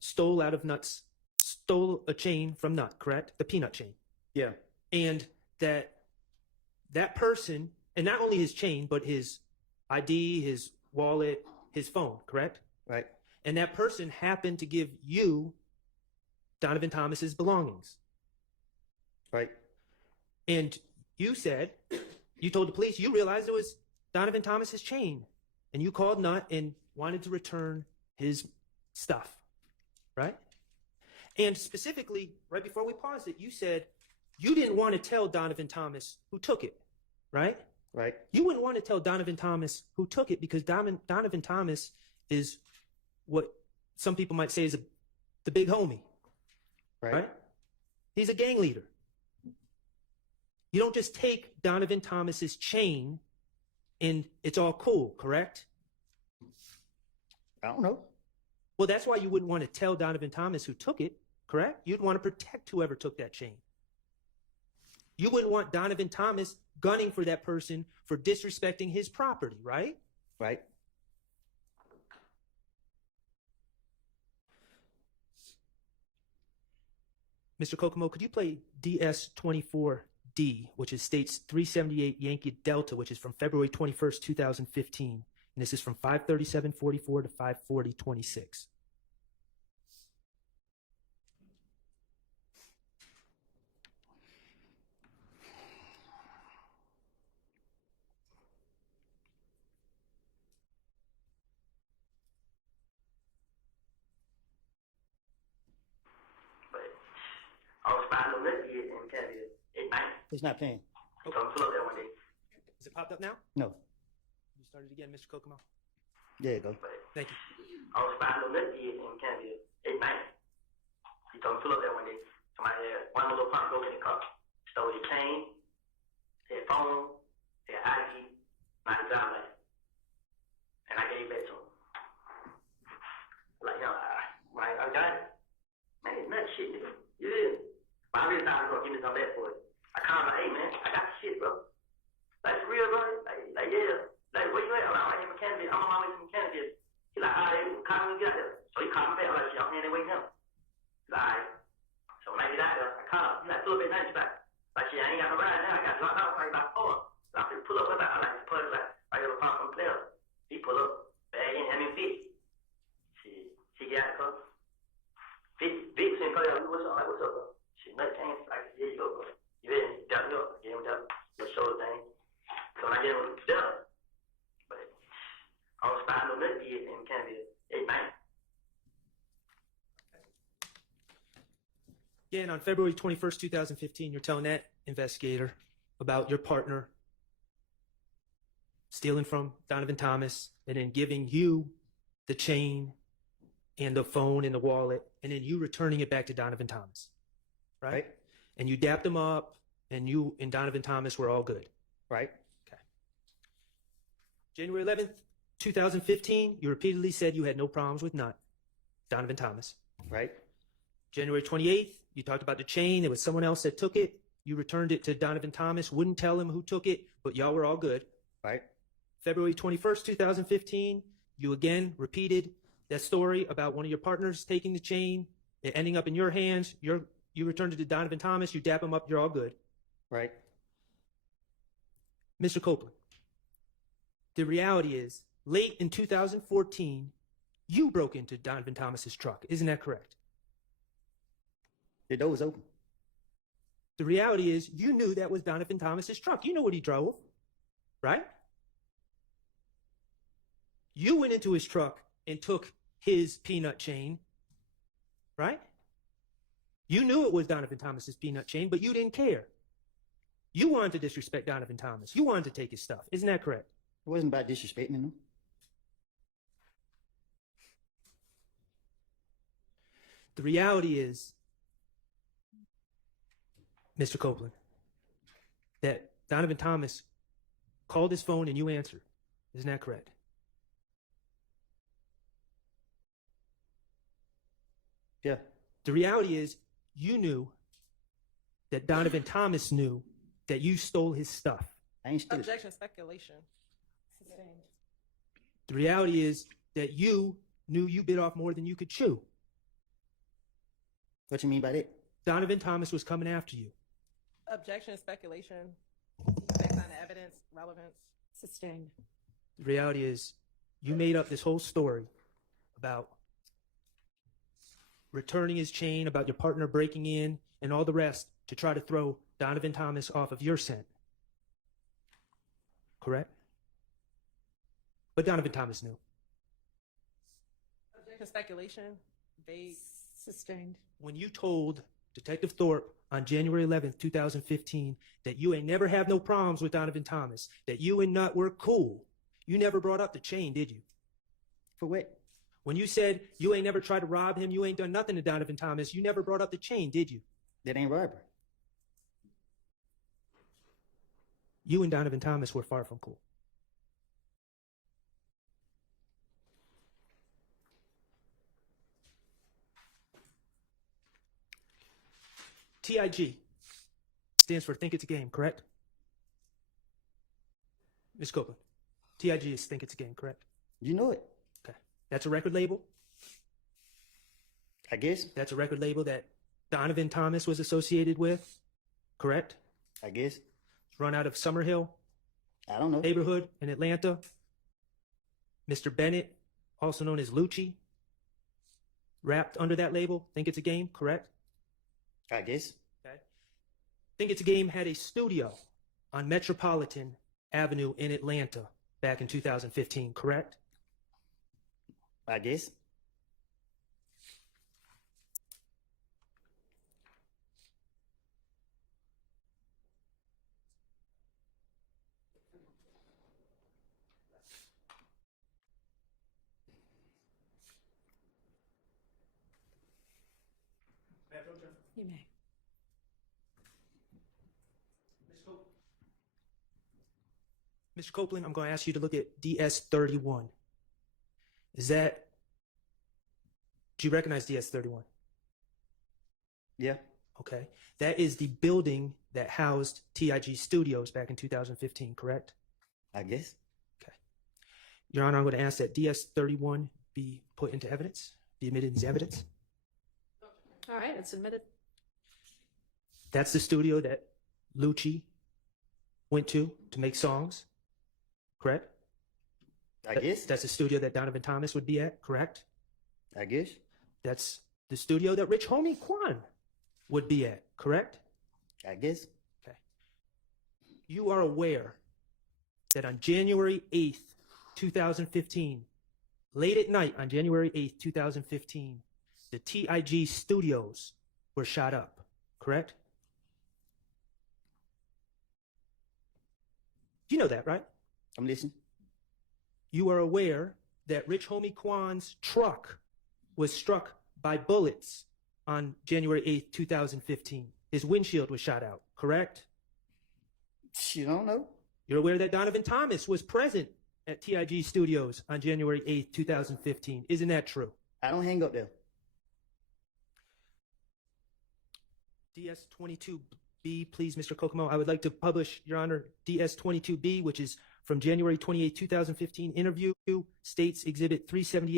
stole a chain from Nut, correct? The peanut chain. Yeah. And that person, and not only his chain, but his ID, his wallet, his phone, correct? Right. And that person happened to give you Donovan Thomas's belongings. Right. And you told the police, you realized it was Donovan Thomas's chain. And you called Nut and wanted to return his stuff, right? And specifically, right before we paused it, you said you didn't want to tell Donovan Thomas who took it, right? Right. You wouldn't want to tell Donovan Thomas who took it because Donovan Thomas is what some people might say is the big homie, right? He's a gang leader. You don't just take Donovan Thomas's chain and it's all cool, correct? I don't know. Well, that's why you wouldn't want to tell Donovan Thomas who took it, correct? You'd want to protect whoever took that chain. You wouldn't want Donovan Thomas gunning for that person for disrespecting his property, right? Right. Mr. Kokomo, could you play DS24D, which is states 378 Yankee Delta, which is from February 21st, 2015. And this is from 537.44 to 540.26. It's not playing. Okay. Is it popped up now? No. You started again, Mr. Kokomo. There you go. Thank you. I was finding a little kid in Canada at night. He told me to pull up there one day. Somebody had one little punk broke in the car. Stole his chain, his phone, his ID, my driver's license. And I gave it back to him. Like, I got it. Man, it's not shit, nigga. You did. But I really thought I was going to give me some back for it. I called him like, hey, man, I got the shit, bro. Like, for real, bro? Like, yeah. Like, where you at? I'm like, I'm in Mechanicsville. I'm on my way to Mechanicsville. He's like, all right, call me when you get out there. So he called me back. I'm like, shit, I'm here waiting him. He's like, all right. So when I get out there, I call him. He's like, pull up at 90 back. Like, shit, I ain't got no ride now. I got dropped out right about 4. So I said, pull up. What's that? I'm like, pull up. Like, I got to find some player. He pull up. Bag in, have me fit. She get out the car. Vic said, call you. What's up? I'm like, what's up, bro? Shit, nothing came. Like, here you go, bro. You ready? Down here. I gave him that little shoulder thing. So when I gave him done. But I was finding a little kid in Canada at night. Yeah, and on February 21st, 2015, you're telling that investigator about your partner stealing from Donovan Thomas and then giving you the chain and the phone and the wallet, and then you returning it back to Donovan Thomas, right? And you dapped him up, and you and Donovan Thomas were all good. Right. Okay. January 11th, 2015, you repeatedly said you had no problems with Donovan Thomas. Right. January 28th, you talked about the chain. There was someone else that took it. You returned it to Donovan Thomas, wouldn't tell him who took it, but y'all were all good. Right. February 21st, 2015, you again repeated that story about one of your partners taking the chain, it ending up in your hands. You returned it to Donovan Thomas. You dap him up. You're all good. Right. Mr. Copeland, the reality is, late in 2014, you broke into Donovan Thomas's truck. Isn't that correct? The door was open. The reality is, you knew that was Donovan Thomas's truck. You know what he drove, right? You went into his truck and took his peanut chain, right? You knew it was Donovan Thomas's peanut chain, but you didn't care. You wanted to disrespect Donovan Thomas. You wanted to take his stuff. Isn't that correct? It wasn't about disrespecting him. The reality is, Mr. Copeland, that Donovan Thomas called his phone and you answered. Isn't that correct? Yeah. The reality is, you knew that Donovan Thomas knew that you stole his stuff. I ain't stupid. Objection, speculation. Sustained. The reality is that you knew you bit off more than you could chew. What you mean by that? Donovan Thomas was coming after you. Objection, speculation, based on the evidence, relevance. Sustained. The reality is, you made up this whole story about returning his chain, about your partner breaking in, and all the rest to try to throw Donovan Thomas off of your scent. Correct? But Donovan Thomas knew. Objection, speculation, vague. Sustained. When you told Detective Thorpe on January 11th, 2015, that you ain't never have no problems with Donovan Thomas, that you and Nut were cool, you never brought up the chain, did you? For what? When you said you ain't never tried to rob him, you ain't done nothing to Donovan Thomas, you never brought up the chain, did you? That ain't robbery. You and Donovan Thomas were far from cool. TIG stands for Think It's a Game, correct? Ms. Copeland, TIG is Think It's a Game, correct? You know it. Okay. That's a record label? I guess. That's a record label that Donovan Thomas was associated with, correct? I guess. It's run out of Summerhill I don't know. neighborhood in Atlanta. Mr. Bennett, also known as Lucci, wrapped under that label, Think It's a Game, correct? I guess. Okay. Think It's a Game had a studio on Metropolitan Avenue in Atlanta back in 2015, correct? I guess. You may. Mr. Copeland, I'm going to ask you to look at DS31. Is that, do you recognize DS31? Yeah. Okay. That is the building that housed TIG Studios back in 2015, correct? I guess. Okay. Your Honor, I'm going to ask that DS31 be put into evidence, be admitted as evidence. All right, it's admitted. That's the studio that Lucci went to make songs, correct? I guess. That's the studio that Donovan Thomas would be at, correct? I guess. That's the studio that Rich Homie Quan would be at, correct? I guess. Okay. You are aware that on January 8th, 2015, late at night on January 8th, 2015, the TIG studios were shot up, correct? You know that, right? I'm listening. You are aware that Rich Homie Kwan's truck was struck by bullets on January 8th, 2015. His windshield was shot out, correct? You don't know. You're aware that Donovan Thomas was present at TIG Studios on January 8th, 2015. Isn't that true? I don't hang up there. DS22B, please, Mr. Kokomo. I would like to publish, Your Honor, DS22B, which is from January 28, 2015 interview, states Exhibit 378.